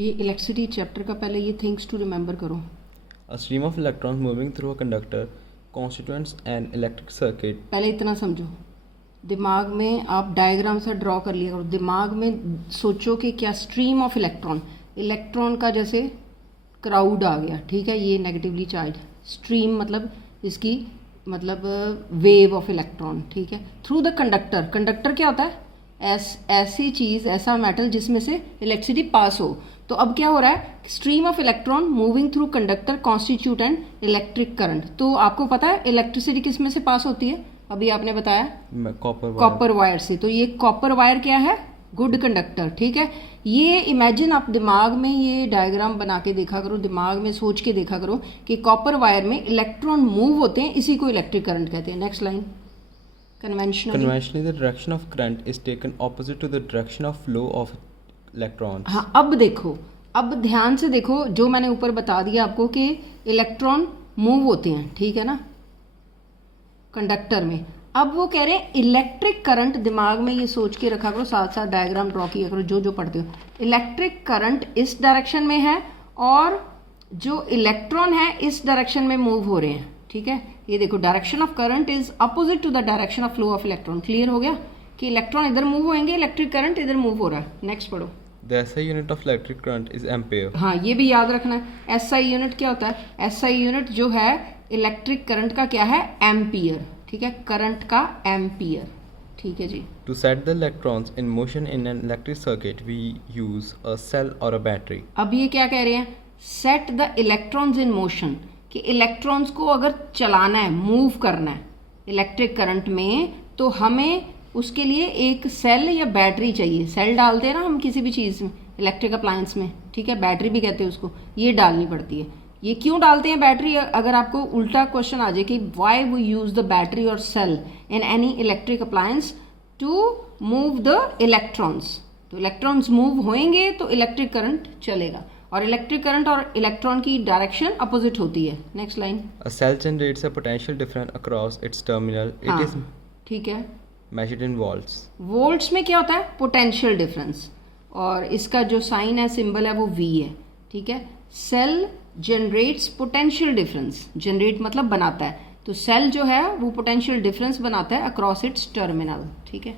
ये electricity chapter का पहले ये थिंग्स टू रिमेंबर करो। A stream of electrons moving through a conductor constitutes an electric circuit. पहले इतना समझो, दिमाग में आप डायग्राम से ड्रॉ कर लिया करो। दिमाग में सोचो कि क्या स्ट्रीम ऑफ इलेक्ट्रॉन, इलेक्ट्रॉन का जैसे क्राउड आ गया, ठीक है, ये नेगेटिवली चार्ज, स्ट्रीम मतलब इसकी मतलब वेव ऑफ इलेक्ट्रॉन, ठीक है, थ्रू द कंडक्टर। कंडक्टर क्या होता है? ऐसी चीज़, ऐसा मेटल जिसमें से इलेक्ट्रिसिटी पास हो। तो अब क्या हो रहा है? Stream of electron moving through conductor constitute an electric current. तो आपको पता है इलेक्ट्रिसिटी किस में से पास होती है? अभी आपने बताया कॉपर वायर से। तो ये कॉपर वायर क्या है? गुड कंडक्टर, ठीक है। ये इमेजिन आप दिमाग में ये डायग्राम बना के देखा करो, दिमाग में सोच के देखा करो कि कॉपर वायर में इलेक्ट्रॉन मूव होते हैं, इसी को इलेक्ट्रिक करंट कहते हैं। Next line. Conventionally, the direction of current is taken opposite to the direction of flow of electrons. हाँ, अब देखो, अब ध्यान से देखो, जो मैंने ऊपर बता दिया आपको कि इलेक्ट्रॉन मूव होते हैं, ठीक है ना, कंडक्टर में। अब वो कह रहे हैं इलेक्ट्रिक करंट, दिमाग में ये सोच के रखा करो, साथ साथ डायग्राम ड्रॉ किया करो जो जो पढ़ते हो। इलेक्ट्रिक करंट इस डायरेक्शन में है और जो इलेक्ट्रॉन है इस डायरेक्शन में मूव हो रहे हैं, ठीक है। ये देखो, direction of current is opposite to the direction of flow of electron. Clear हो गया कि इलेक्ट्रॉन इधर मूव होंगे, इलेक्ट्रिक करंट इधर मूव हो रहा है। नेक्स्ट पढ़ो। The SI unit of electric current is ampere. हाँ, ये भी याद रखना है। SI यूनिट क्या होता है? SI यूनिट जो है इलेक्ट्रिक करंट का क्या है? एम्पियर, ठीक है, करंट का एम्पियर, ठीक है जी। To set the electrons in motion in an electric circuit, we use a cell or a battery. अब ये क्या कह रहे हैं? Set the electrons in motion, कि इलेक्ट्रॉन्स को अगर चलाना है, मूव करना है इलेक्ट्रिक करंट में, तो हमें उसके लिए एक सेल या बैटरी चाहिए। सेल डालते हैं ना हम किसी भी चीज़ में, इलेक्ट्रिक अप्लायंस में, ठीक है, बैटरी भी कहते हैं उसको, ये डालनी पड़ती है। ये क्यों डालते हैं बैटरी? अगर आपको उल्टा क्वेश्चन आ जाए कि why we use the battery और cell in any electric appliance to move the electrons, तो इलेक्ट्रॉन्स मूव होंगे तो इलेक्ट्रिक करंट चलेगा, और इलेक्ट्रिक करंट और इलेक्ट्रॉन की डायरेक्शन अपोजिट होती है। Next line. A cell generates a potential difference across its terminal. It is ठीक है, measured in volts. वोल्ट्स में क्या होता है? पोटेंशियल डिफरेंस, और इसका जो साइन है, सिंबल है, वो V है, ठीक है। Cell generates potential difference, generate मतलब बनाता है, तो सेल जो है वो पोटेंशियल डिफरेंस बनाता है अक्रॉस इट्स टर्मिनल, ठीक है।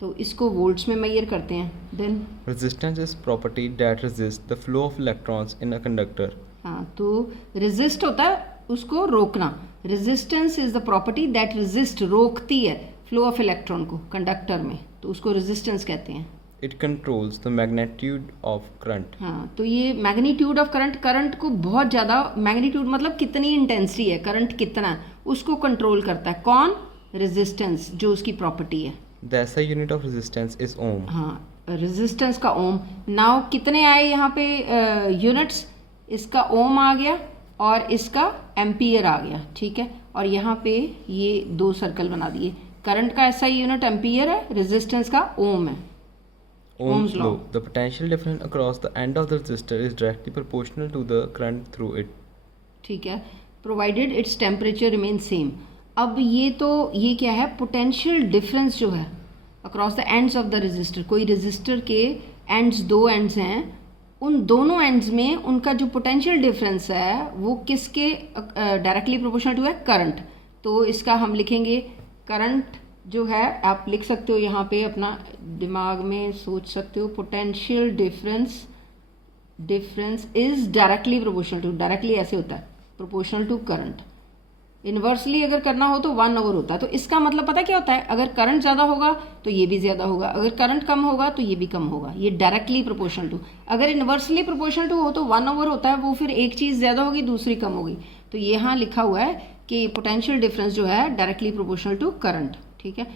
तो इसको वोल्ट्स में मेजर करते हैं। Then Resistance is property that resists the flow of electrons in a conductor. हाँ, तो रेजिस्ट होता है उसको रोकना। Resistance is the property that resist, रोकती है फ्लो ऑफ इलेक्ट्रॉन को कंडक्टर में, तो उसको रेजिस्टेंस कहते हैं। It controls the magnitude of current. हाँ, तो ये मैग्नीट्यूड ऑफ करंट, करंट को बहुत ज़्यादा, मैग्नीट्यूड मतलब कितनी इंटेंसिटी है, करंट कितना है, उसको कंट्रोल करता है कौन? रेजिस्टेंस, जो उसकी प्रॉपर्टी है। The SI unit of resistance is ohm. हाँ, रेजिस्टेंस का ओम। नाउ कितने आए यहाँ पे यूनिट्स? इसका ओम आ गया और इसका एम्पियर आ गया, ठीक है। और यहाँ पे ये दो सर्कल बना दिए। करंट का SI यूनिट एम्पियर है, रेजिस्टेंस का ओम है। Ohm's law. The potential difference across the end of the resistor is directly proportional to the current through it. ठीक है, provided its temperature remain same. अब ये तो ये क्या है? पोटेंशियल डिफरेंस जो है across the ends of the resistor, कोई रेजिस्टर के एंड्स, दो एंड्स हैं, उन दोनों एंड्स में उनका जो पोटेंशियल डिफरेंस है वो किसके डायरेक्टली प्रोपोर्शनल टू है? करंट। तो इसका हम लिखेंगे करंट जो है, आप लिख सकते हो यहाँ पे, अपना दिमाग में सोच सकते हो, potential difference is directly proportional to, directly ऐसे होता है प्रोपोर्शनल टू करंट। इन्वर्सली अगर करना हो तो 1/, होता है। तो इसका मतलब पता क्या होता है? अगर करंट ज़्यादा होगा तो ये भी ज़्यादा होगा, अगर करंट कम होगा तो ये भी कम होगा। ये डायरेक्टली प्रोपोर्शनल टू। अगर इन्वर्सली प्रोपोर्शनल टू हो तो 1/, होता है, वो फिर एक चीज़ ज़्यादा होगी दूसरी कम होगी। तो यहाँ लिखा हुआ है कि पोटेंशियल डिफरेंस जो है डायरेक्टली प्रोपोर्शनल टू करंट, ठीक है।